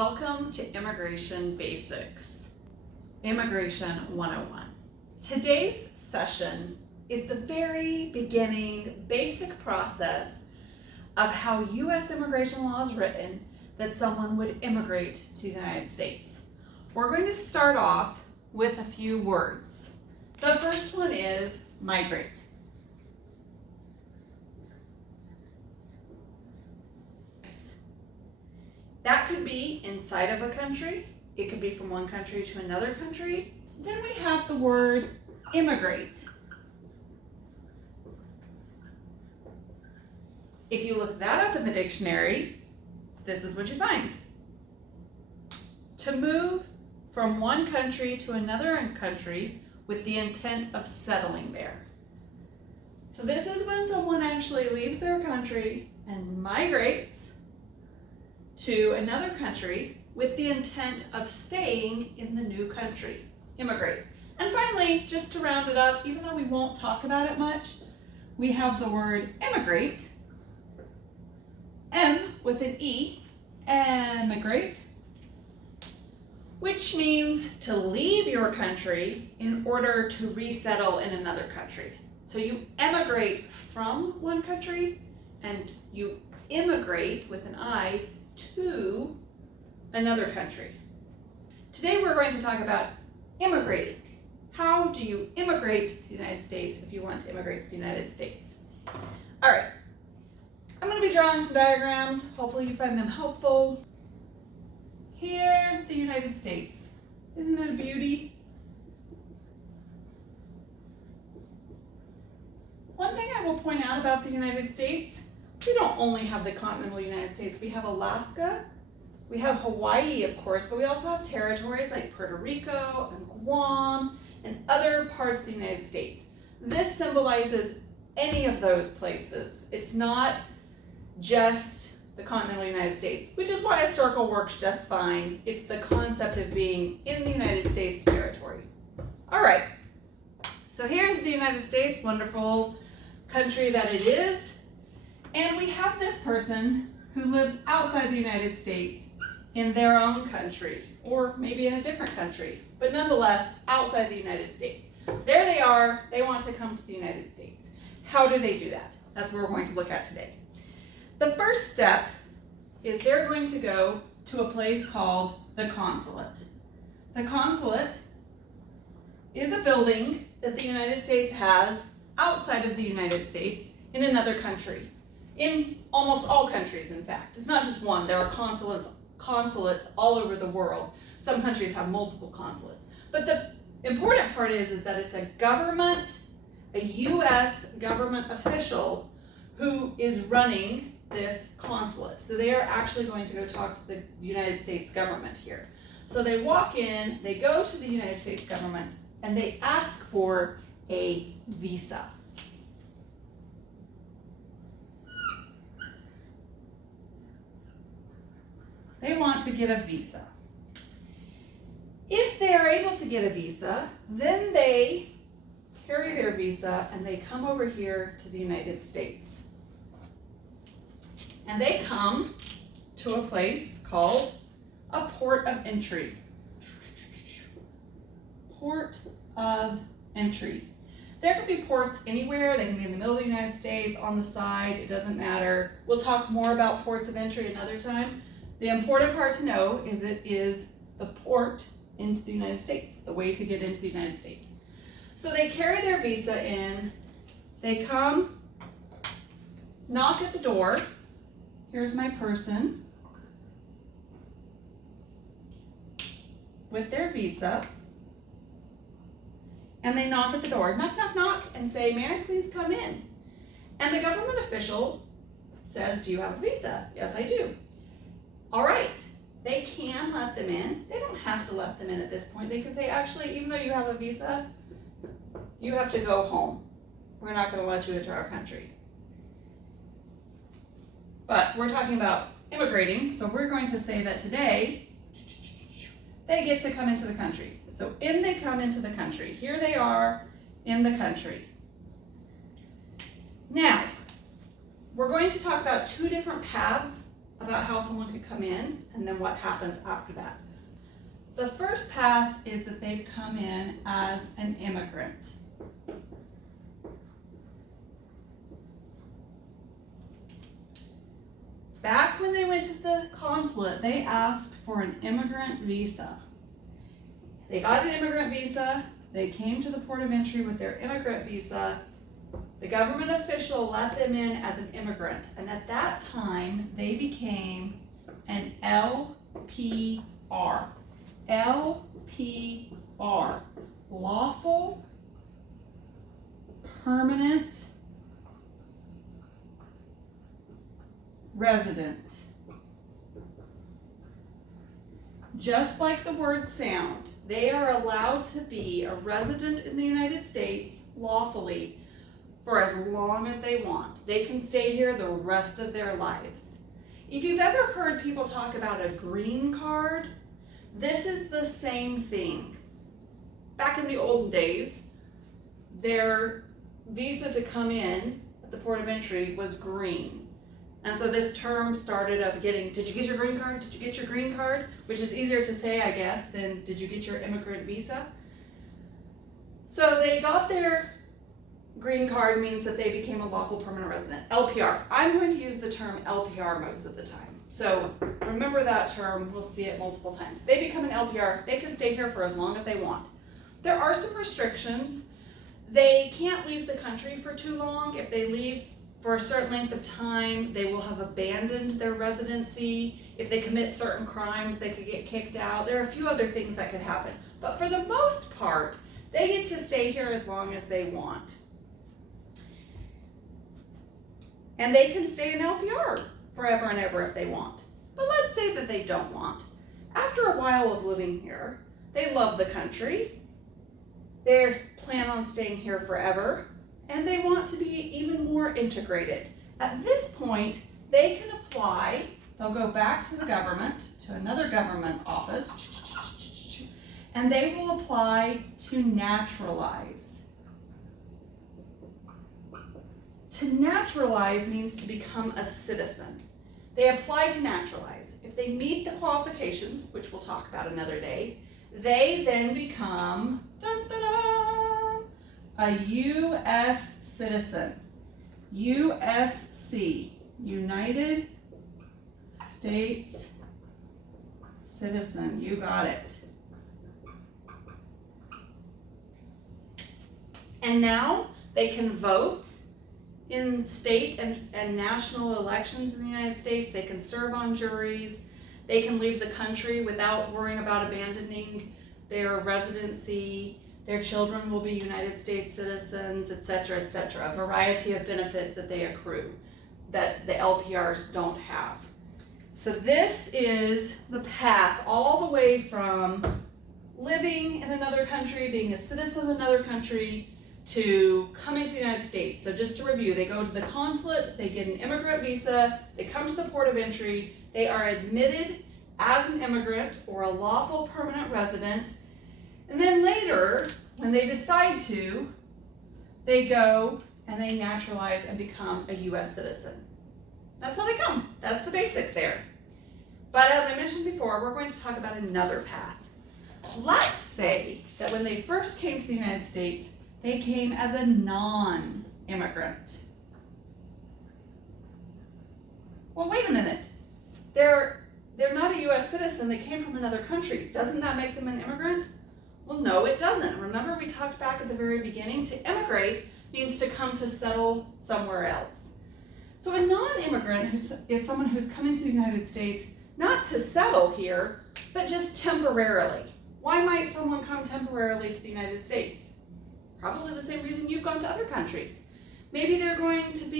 Welcome to Immigration Basics, Immigration 101. Today's session is the very beginning basic process of how U.S. immigration law is written that someone would immigrate to the United States. We're going to start off with a few words. The first one is migrate. That could be inside of a country. It could be from one country to another country. Then we have the word immigrate. If you look that up in the dictionary, this is what you find. To move from one country to another country with the intent of settling there. So this is when someone actually leaves their country and migrates to another country with the intent of staying in the new country. Immigrate. And finally, just to round it up, even though we won't talk about it much, we have the word emigrate, M with an E, emigrate, which means to leave your country in order to resettle in another country. So you emigrate from one country and you immigrate with an I to another country. Today we're going to talk about immigrating. How do you immigrate to the United States if you want to immigrate to the United States? All right, I'm going to be drawing some diagrams. Hopefully you find them helpful. Here's the United States. Isn't it a beauty? One thing I will point out about the United States, we don't only have the continental United States. We have Alaska, we have Hawaii, of course, but we also have territories like Puerto Rico and Guam and other parts of the United States. This symbolizes any of those places. It's not just the continental United States, which is why a circle works just fine. It's the concept of being in the United States territory. All right, so here's the United States, wonderful country that it is. And we have this person who lives outside the United States in their own country, or maybe in a different country, but nonetheless outside the United States. There they are, they want to come to the United States. How do they do that? That's what we're going to look at today. The first step is they're going to go to a place called the consulate. The consulate is a building that the United States has outside of the United States in another country. In almost all countries, in fact. It's not just one. There are consulates all over the world. Some countries have multiple consulates. But the important part is that it's a government, a U.S. government official who is running this consulate. So they are actually going to go talk to the United States government here. So they walk in, they go to the United States government, and they ask for a visa. They want to get a visa. If they are able to get a visa, then they carry their visa and they come over here to the United States. And they come to a place called a port of entry. Port of entry. There could be ports anywhere. They can be in the middle of the United States, on the side, it doesn't matter. We'll talk more about ports of entry another time. The important part to know is it is the port into the United States, the way to get into the United States. So they carry their visa in, they come, knock at the door. Here's my person with their visa, and they knock at the door, knock, knock, knock, and say, "May I please come in?" And the government official says, "Do you have a visa?" "Yes, I do." All right, they can let them in. They don't have to let them in at this point. They can say, "Actually, even though you have a visa, you have to go home. We're not going to let you into our country." But we're talking about immigrating, so we're going to say that today they get to come into the country. So they come into the country. Here they are in the country. Now, we're going to talk about two different paths about how someone could come in and then what happens after that. The first path is that they've come in as an immigrant. Back when they went to the consulate, they asked for an immigrant visa. They got an immigrant visa, they came to the port of entry with their immigrant visa. The government official let them in as an immigrant, and at that time, they became an LPR. LPR, lawful permanent resident. Just like the word sound, they are allowed to be a resident in the United States lawfully for as long as they want. They can stay here the rest of their lives. If you've ever heard people talk about a green card, this is the same thing. Back in the olden days, their visa to come in at the port of entry was green. And so this term started of getting, did you get your green card? Did you get your green card? Which is easier to say, I guess, than did you get your immigrant visa? So they got their green card, means that they became a lawful permanent resident. LPR. I'm going to use the term LPR most of the time. So remember that term, we'll see it multiple times. They become an LPR, they can stay here for as long as they want. There are some restrictions. They can't leave the country for too long. If they leave for a certain length of time, they will have abandoned their residency. If they commit certain crimes, they could get kicked out. There are a few other things that could happen. But for the most part, they get to stay here as long as they want. And they can stay in LPR forever and ever if they want. But let's say that they don't want. After a while of living here, they love the country, they plan on staying here forever, and they want to be even more integrated. At this point, they can apply, they'll go back to the government, to another government office, and they will apply to naturalize. To naturalize means to become a citizen. They apply to naturalize. If they meet the qualifications, which we'll talk about another day, they then become a U.S. citizen. USC, United States citizen. You got it. And now they can vote in state and national elections in the United States. They can serve on juries. They can leave the country without worrying about abandoning their residency. Their children will be United States citizens, etc., etc. A variety of benefits that they accrue that the LPRs don't have. So this is the path all the way from living in another country, being a citizen of another country, to coming to the United States. So just to review, they go to the consulate, they get an immigrant visa, they come to the port of entry, they are admitted as an immigrant or a lawful permanent resident, and then later, when they decide to, they go and they naturalize and become a U.S. citizen. That's how they come. That's the basics there. But as I mentioned before, we're going to talk about another path. Let's say that when they first came to the United States, they came as a non-immigrant. Well, wait a minute. They're not a U.S. citizen. They came from another country. Doesn't that make them an immigrant? Well, no, it doesn't. Remember, we talked back at the very beginning, to immigrate means to come to settle somewhere else. So a non-immigrant is someone who's coming to the United States not to settle here, but just temporarily. Why might someone come temporarily to the United States? Probably the same reason you've gone to other countries. Maybe they're coming to the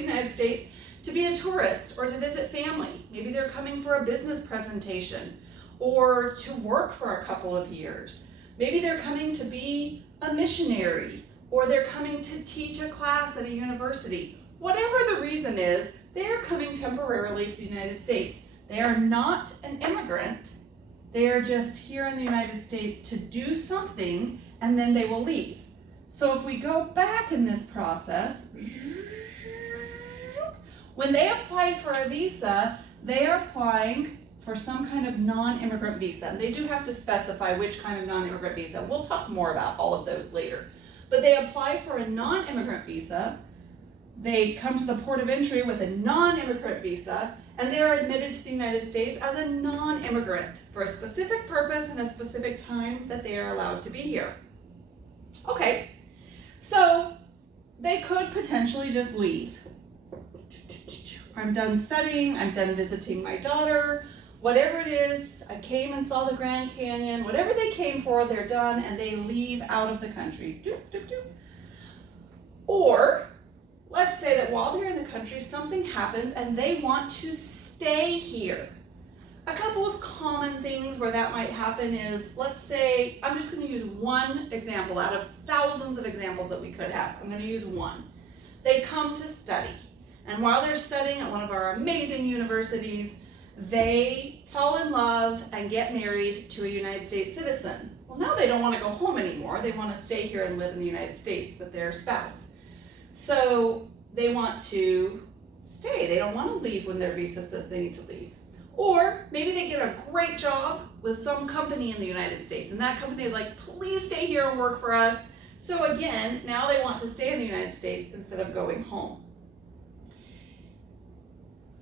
United States to be a tourist or to visit family. Maybe they're coming for a business presentation or to work for a couple of years. Maybe they're coming to be a missionary, or they're coming to teach a class at a university. Whatever the reason is, they're coming temporarily to the United States. They are not an immigrant. They are just here in the United States to do something, and then they will leave. So if we go back in this process, When they apply for a visa, they are applying for some kind of non-immigrant visa. And they do have to specify which kind of non-immigrant visa. We'll talk more about all of those later. But they apply for a non-immigrant visa. They come to the port of entry with a non-immigrant visa, and they are admitted to the United States as a non-immigrant for a specific purpose and a specific time that they are allowed to be here. Okay, so they could potentially just leave. I'm done studying, I'm done visiting my daughter, whatever it is, I came and saw the Grand Canyon, whatever they came for, they're done, and they leave out of the country. Doop, doop, doop. Or, let's say that while they're in the country, something happens and they want to stay here. A couple of common things where that might happen is, let's say, I'm just going to use one example out of thousands of examples that we could have. I'm going to use one. They come to study, and while they're studying at one of our amazing universities, they fall in love and get married to a United States citizen. Well, now they don't want to go home anymore. They want to stay here and live in the United States with their spouse. So they want to stay. They don't want to leave when their visa says they need to leave. Or maybe they get a great job with some company in the United States, and that company is like, please stay here and work for us. So again, now they want to stay in the United States instead of going home.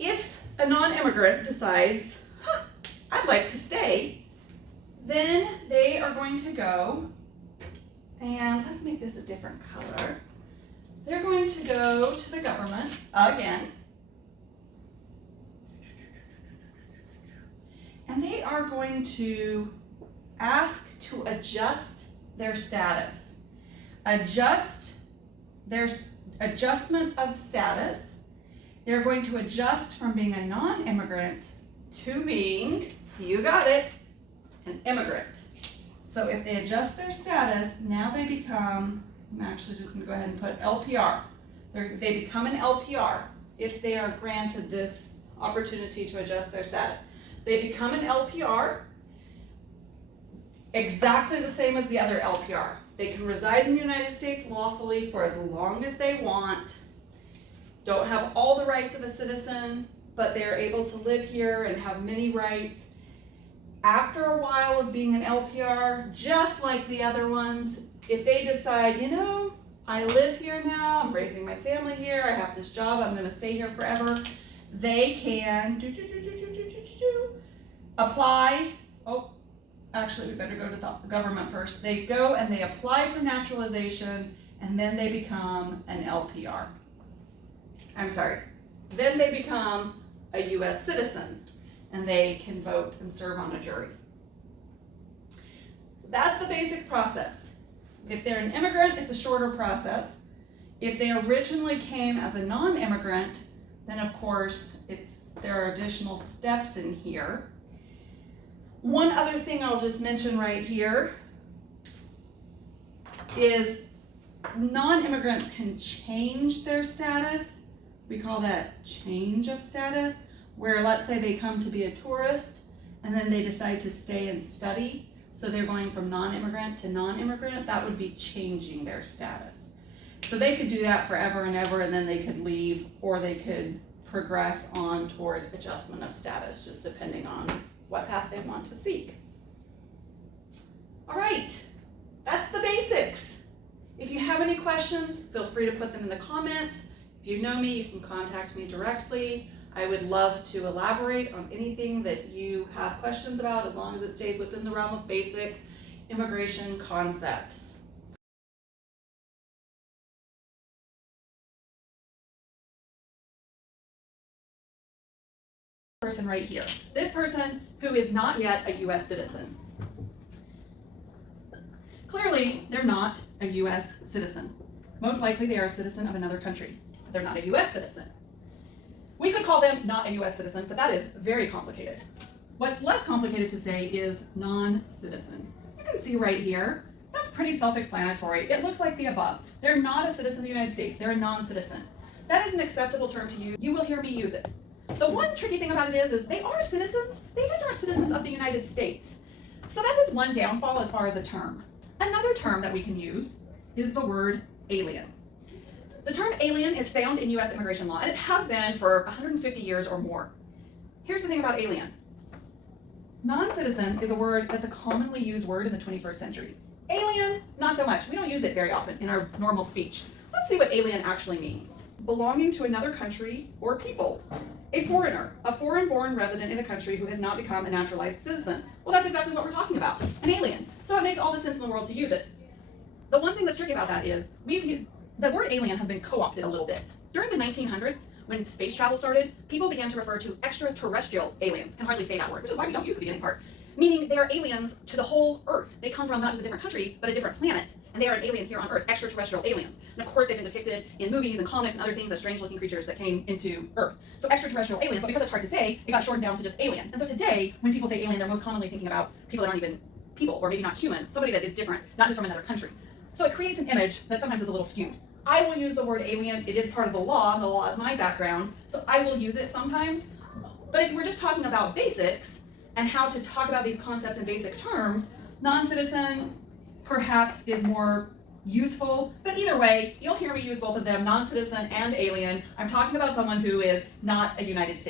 If a non-immigrant decides, I'd like to stay, then they are going to go, and let's make this a different color. They're going to go to the government again, and they are going to ask to adjust their status. Adjustment of status. They're going to adjust from being a non-immigrant to being, you got it, an immigrant. So if they adjust their status, now they become, I'm actually just going to go ahead and put LPR. They become an LPR if they are granted this opportunity to adjust their status. They become an LPR exactly the same as the other LPR. They can reside in the United States lawfully for as long as they want, don't have all the rights of a citizen, but they're able to live here and have many rights. After a while of being an LPR, just like the other ones, if they decide, I live here now, I'm raising my family here, I have this job, I'm going to stay here forever, they can apply. Oh, actually, we better go to the government first. They go and they apply for naturalization, and then they become an LPR. Then they become a U.S. citizen, and they can vote and serve on a jury. So that's the basic process. If they're an immigrant, it's a shorter process. If they originally came as a non-immigrant, then of course there are additional steps in here. One other thing I'll just mention right here is non-immigrants can change their status. We call that change of status, where let's say they come to be a tourist and then they decide to stay and study. So they're going from non-immigrant to non-immigrant. That would be changing their status. So they could do that forever and ever, and then they could leave, or they could progress on toward adjustment of status, just depending on what path they want to seek. All right, that's the basics. If you have any questions, feel free to put them in the comments. If you know me, you can contact me directly. I would love to elaborate on anything that you have questions about, as long as it stays within the realm of basic immigration concepts. Person right here. This person who is not yet a U.S. citizen. Clearly, they're not a U.S. citizen. Most likely they are a citizen of another country. They're not a U.S. citizen. We could call them not a U.S. citizen, but that is very complicated. What's less complicated to say is non-citizen. You can see right here, that's pretty self-explanatory. It looks like the above. They're not a citizen of the United States. They're a non-citizen. That is an acceptable term to use. You will hear me use it. The one tricky thing about it is they are citizens. They just aren't citizens of the United States. So that's its one downfall as far as a term. Another term that we can use is the word alien. The term alien is found in US immigration law, and it has been for 150 years or more. Here's the thing about alien. Non-citizen is a word that's a commonly used word in the 21st century. Alien, not so much. We don't use it very often in our normal speech. Let's see what alien actually means. Belonging to another country or people. A foreigner, a foreign-born resident in a country who has not become a naturalized citizen. Well, that's exactly what we're talking about, an alien. So it makes all the sense in the world to use it. The one thing that's tricky about that is the word alien has been co-opted a little bit. During the 1900s, when space travel started, people began to refer to extraterrestrial aliens. Can hardly say that word, which is why we don't use the beginning part. Meaning they are aliens to the whole Earth. They come from not just a different country, but a different planet, and they are an alien here on Earth, extraterrestrial aliens. And of course, they've been depicted in movies and comics and other things as strange-looking creatures that came into Earth. So extraterrestrial aliens, but because it's hard to say, it got shortened down to just alien. And so today, when people say alien, they're most commonly thinking about people that aren't even people, or maybe not human, somebody that is different, not just from another country. So it creates an image that sometimes is a little skewed. I will use the word alien. It is part of the law, and the law is my background, so I will use it sometimes. But if we're just talking about basics and how to talk about these concepts in basic terms, non-citizen perhaps is more useful. But either way, you'll hear me use both of them, non-citizen and alien. I'm talking about someone who is not a United States